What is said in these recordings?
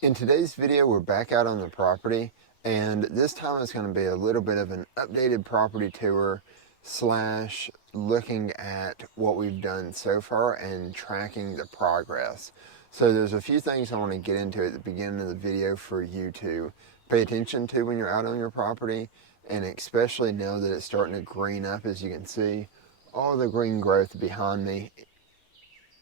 In today's video, we're back out on the property, and this time it's going to be a little bit of an updated property tour slash looking at what we've done so far and tracking the progress. So there's a few things I want to get into at the beginning of the video for you to pay attention to when you're out on your property, and especially know that it's starting to green up. As you can see, all the green growth behind me.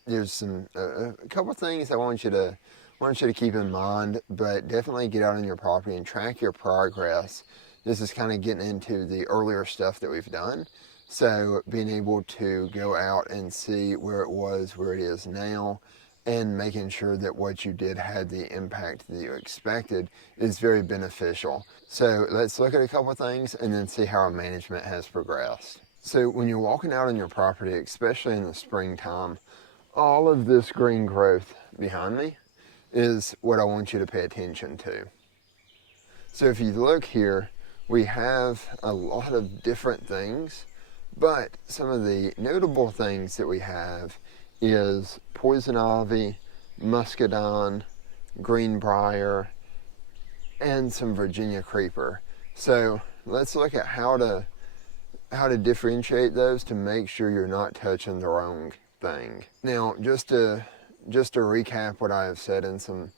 There's a couple things I want you to keep in mind, but definitely get out on your property and track your progress. This is kind of getting into the earlier stuff that we've done. So being able to go out and see where it was, where it is now, and making sure that what you did had the impact that you expected is very beneficial. So let's look at a couple of things and then see how our management has progressed. So when you're walking out on your property, especially in the springtime, all of this green growth behind me is what I want you to pay attention to. So if you look here, we have a lot of different things, but some of the notable things that we have is poison ivy, muscadine, greenbrier, and some Virginia creeper. So let's look at how to differentiate those to make sure you're not touching the wrong thing. Now, just to recap what I have said in some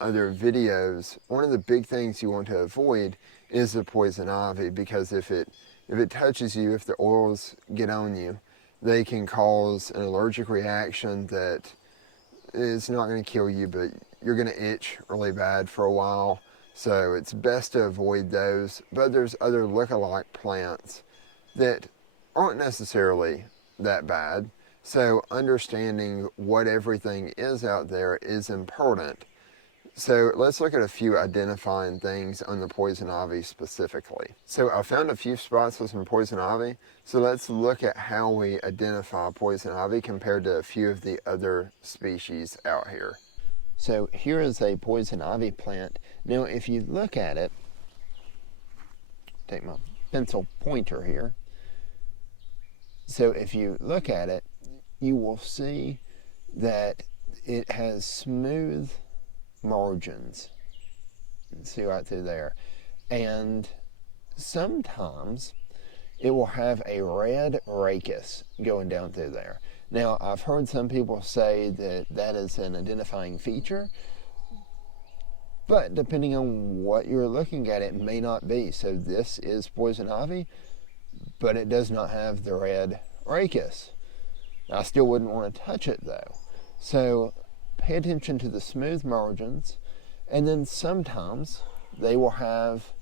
other videos, one of the big things you want to avoid is the poison ivy, because if it touches you, if the oils get on you, they can cause an allergic reaction that is not going to kill you, but you're going to itch really bad for a while. So it's best to avoid those. But there's other look-alike plants that aren't necessarily that bad. So understanding what everything is out there is important. So let's look at a few identifying things on the poison ivy specifically. So I found a few spots with some poison ivy. So let's look at how we identify poison ivy compared to a few of the other species out here. So here is a poison ivy plant. Now if you look at it, take my pencil pointer here. So if you look at it, you will see that it has smooth margins. See right through there. And sometimes it will have a red rachis going down through there. Now, I've heard some people say that that is an identifying feature, but depending on what you're looking at, it may not be. So this is poison ivy, but it does not have the red rachis. I still wouldn't want to touch it though. So pay attention to the smooth margins, and then sometimes they will have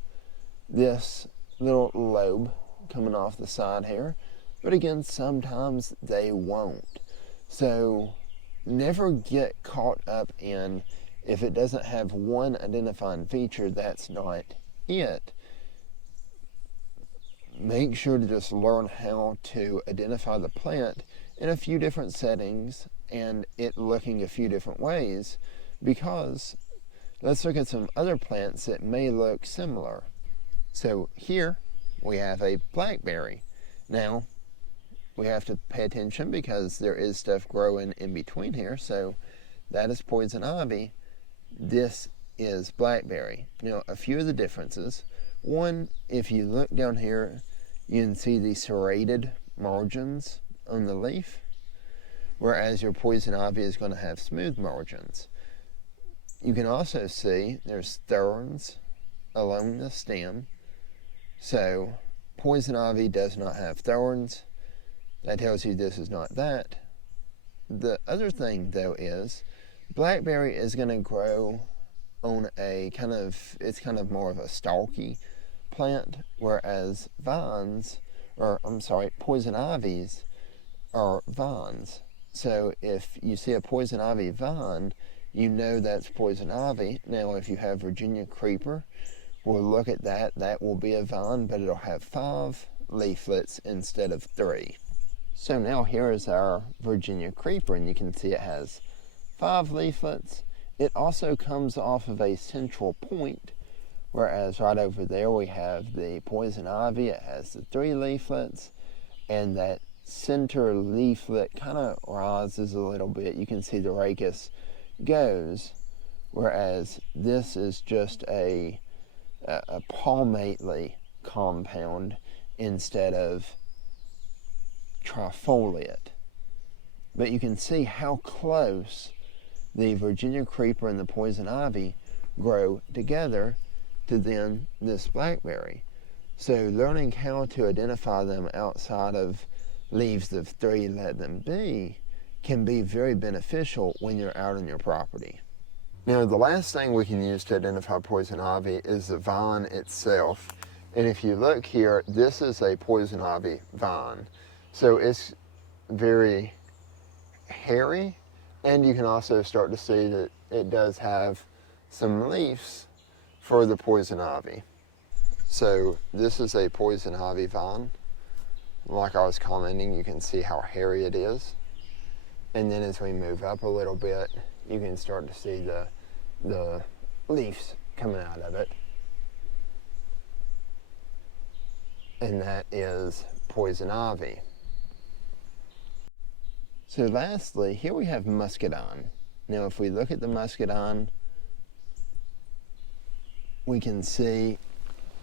this little lobe coming off the side here, but again, sometimes they won't. So never get caught up in, if it doesn't have one identifying feature, that's not it. Make sure to just learn how to identify the plant in a few different settings and it looking a few different ways, because let's look at some other plants that may look similar. So here we have a blackberry. Now we have to pay attention because there is stuff growing in between here. So that is poison ivy. This is blackberry. Now a few of the differences. One, if you look down here, you can see the serrated margins on the leaf, whereas your poison ivy is going to have smooth margins. You can also see there's thorns along the stem. So poison ivy does not have thorns. That tells you this is not that. The other thing though is blackberry is going to grow on a it's kind of more of a stalky plant, whereas poison ivies are vines. So if you see a poison ivy vine, you know that's poison ivy. Now if you have Virginia creeper, we'll look at that. That will be a vine, but it'll have 5 leaflets instead of 3. So now here is our Virginia creeper, and you can see it has 5 leaflets. It also comes off of a central point, whereas right over there we have the poison ivy. It has the 3 leaflets, and that center leaflet kind of rises a little bit. You can see the rachis goes, whereas this is just a palmately compound instead of trifoliate. But you can see how close the Virginia creeper and the poison ivy grow together to then this blackberry. So learning how to identify them outside of leaves of 3, let them be, can be very beneficial when you're out on your property. Now, the last thing we can use to identify poison ivy is the vine itself. And if you look here, this is a poison ivy vine. So it's very hairy, and you can also start to see that it does have some leaves for the poison ivy. So this is a poison ivy vine. Like I was commenting, you can see how hairy it is. And then as we move up a little bit, you can start to see the leaves coming out of it. And that is poison ivy. So lastly, here we have muscadine. Now if we look at the muscadine, we can see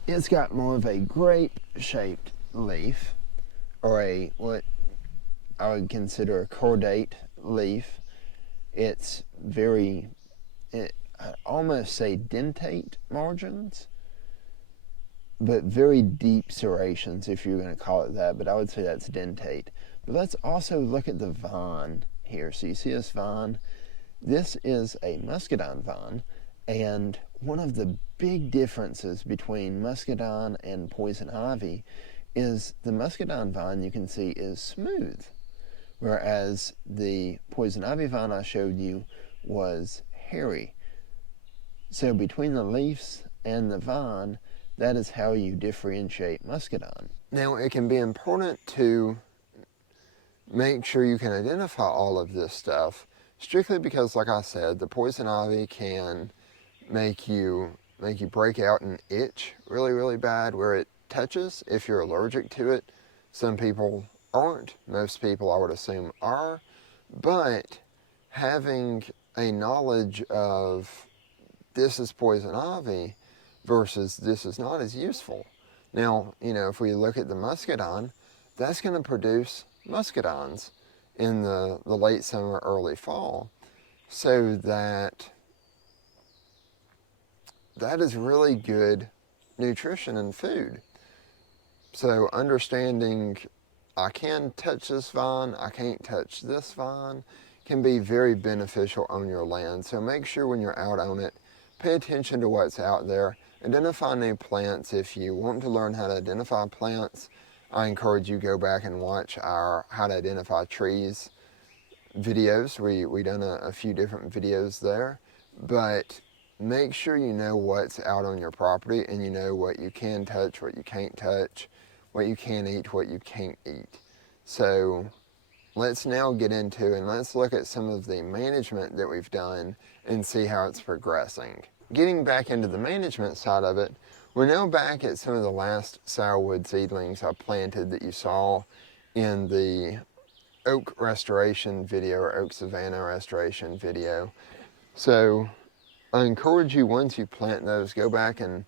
it's got more of a grape-shaped leaf, or what I would consider a cordate leaf. It's I almost say dentate margins, but very deep serrations, if you're going to call it that, but I would say that's dentate. But let's also look at the vine here. So you see this vine? This is a muscadine vine, and one of the big differences between muscadine and poison ivy is the muscadine vine, you can see, is smooth, whereas the poison ivy vine I showed you was hairy. So between the leaves and the vine, that is how you differentiate muscadine. Now, it can be important to make sure you can identify all of this stuff, strictly because, like I said, the poison ivy can make you break out and itch really, really bad where it touches if you're allergic to it. Some people aren't. Most people, I would assume, are. But having a knowledge of this is poison ivy versus this is not is useful. Now, if we look at the muscadine, that's going to produce muscadines in the late summer, early fall. So that is really good nutrition and food. So understanding I can touch this vine, I can't touch this vine, can be very beneficial on your land. So make sure when you're out on it, pay attention to what's out there. Identify new plants. If you want to learn how to identify plants, I encourage you go back and watch our How to Identify Trees videos. We done a few different videos there. But make sure you know what's out on your property and you know what you can touch, what you can't touch, what you can eat, what you can't eat. So let's now get into and let's look at some of the management that we've done and see how it's progressing. Getting back into the management side of it, we're now back at some of the last sourwood seedlings I planted that you saw in the oak restoration video or oak savanna restoration video. So I encourage you, once you plant those, go back and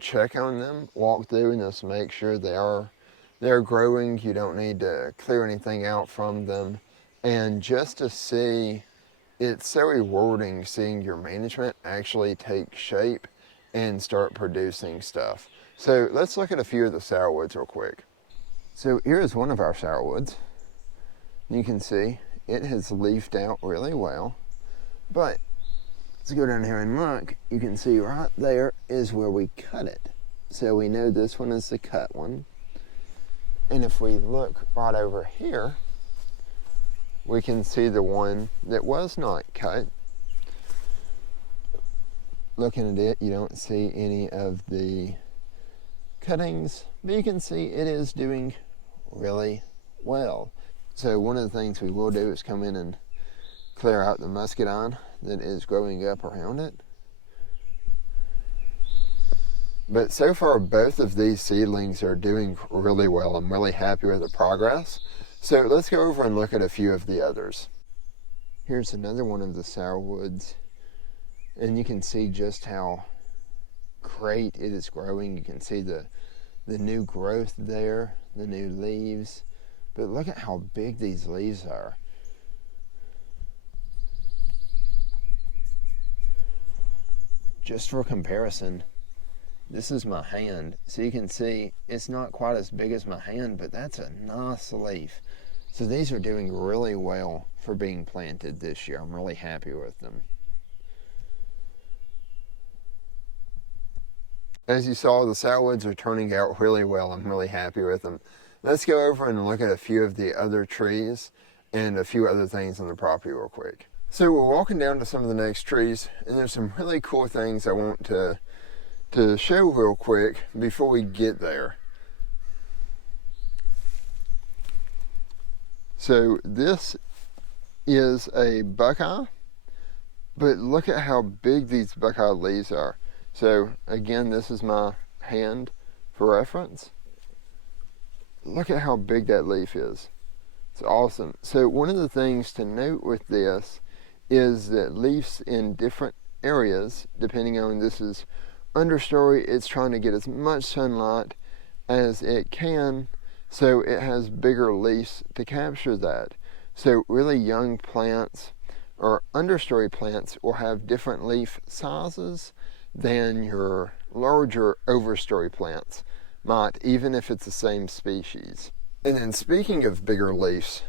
check on them, walk through and just make sure they're growing. You don't need to clear anything out from them. And just to see, it's so rewarding seeing your management actually take shape and start producing stuff. So let's look at a few of the sourwoods real quick. So here's one of our sourwoods. You can see it has leafed out really well, but let's go down here and look. You can see right there is where we cut it. So we know this one is the cut one. And if we look right over here, we can see the one that was not cut. Looking at it, you don't see any of the cuttings, but you can see it is doing really well. So one of the things we will do is come in and clear out the muscadine that is growing up around it. But so far, both of these seedlings are doing really well. I'm really happy with the progress. So let's go over and look at a few of the others. Here's another one of the sourwoods. And you can see just how great it is growing. You can see the new growth there, the new leaves. But look at how big these leaves are. Just for comparison, this is my hand. So you can see it's not quite as big as my hand, but that's a nice leaf. So these are doing really well for being planted this year. I'm really happy with them. As you saw, the sourwoods are turning out really well. I'm really happy with them. Let's go over and look at a few of the other trees and a few other things on the property real quick. So we're walking down to some of the next trees, and there's some really cool things I want to show real quick before we get there. So this is a buckeye, but look at how big these buckeye leaves are. So again, this is my hand for reference. Look at how big that leaf is. It's awesome. So one of the things to note with this is that leaves in different areas, depending on, this is understory, it's trying to get as much sunlight as it can, so it has bigger leaves to capture that. So really young plants or understory plants will have different leaf sizes than your larger overstory plants might, even if it's the same species. And then speaking of bigger leaves,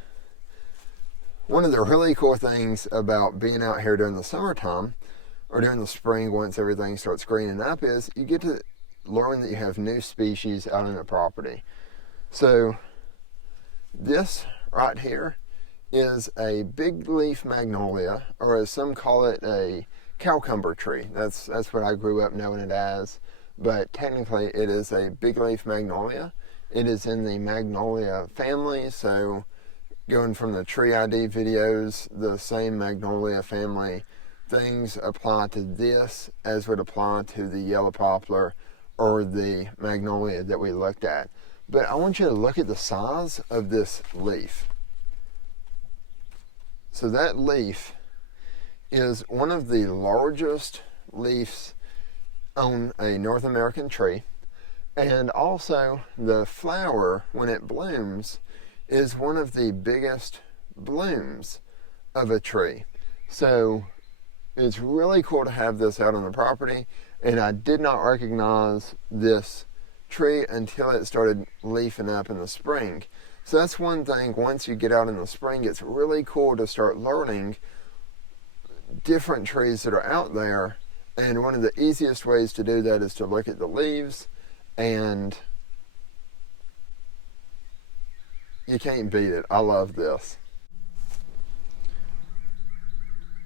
one of the really cool things about being out here during the summertime or during the spring, once everything starts greening up, is you get to learn that you have new species out on the property. So this right here is a big leaf magnolia, or as some call it, a cowcumber tree. That's what I grew up knowing it as, but technically it is a big leaf magnolia. It is in the magnolia family, so going from the tree ID videos, the same magnolia family things apply to this as would apply to the yellow poplar or the magnolia that we looked at. But I want you to look at the size of this leaf. So that leaf is one of the largest leaves on a North American tree. And also the flower, when it blooms, is one of the biggest blooms of a tree. So it's really cool to have this out on the property, and I did not recognize this tree until it started leafing up in the spring. So that's one thing, once you get out in the spring, it's really cool to start learning different trees that are out there. And one of the easiest ways to do that is to look at the leaves, and you can't beat it. I love this.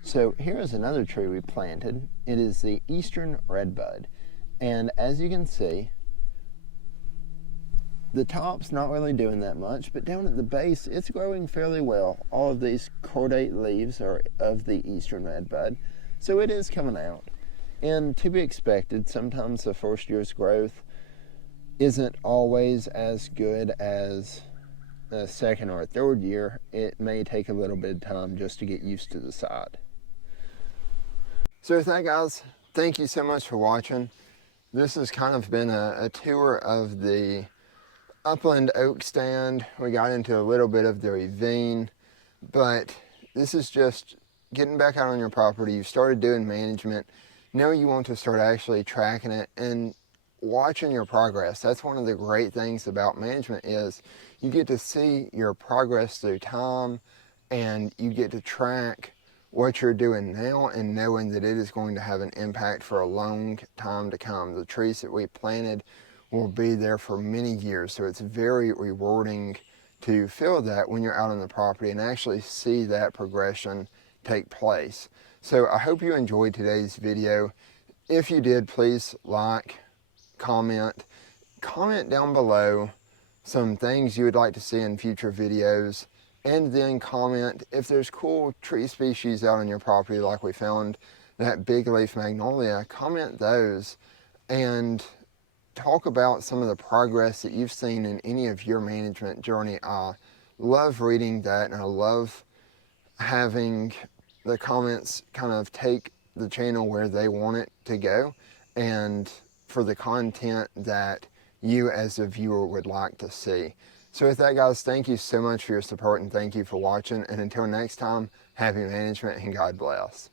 So here is another tree we planted. It is the eastern redbud. And as you can see, the top's not really doing that much, but down at the base, it's growing fairly well. All of these cordate leaves are of the eastern redbud, so it is coming out. And to be expected, sometimes the first year's growth isn't always as good as the second or third year. It may take a little bit of time just to get used to the site. So with that, guys, thank you so much for watching. This has kind of been a tour of the upland oak stand. We got into a little bit of the ravine, but this is just getting back out on your property. You've started doing management. Now you want to start actually tracking it and watching your progress. That's one of the great things about management, is you get to see your progress through time, and you get to track what you're doing now and knowing that it is going to have an impact for a long time to come. The trees that we planted will be there for many years, so it's very rewarding to feel that when you're out on the property and actually see that progression take place. So I hope you enjoyed today's video. If you did, please like, comment down below some things you would like to see in future videos, and then comment if there's cool tree species out on your property, like we found that big leaf magnolia. Comment those and talk about some of the progress that you've seen in any of your management journey. I love reading that, and I love having the comments kind of take the channel where they want it to go and for the content that you as a viewer would like to see. So with that, guys, thank you so much for your support and thank you for watching. And until next time, happy management and God bless.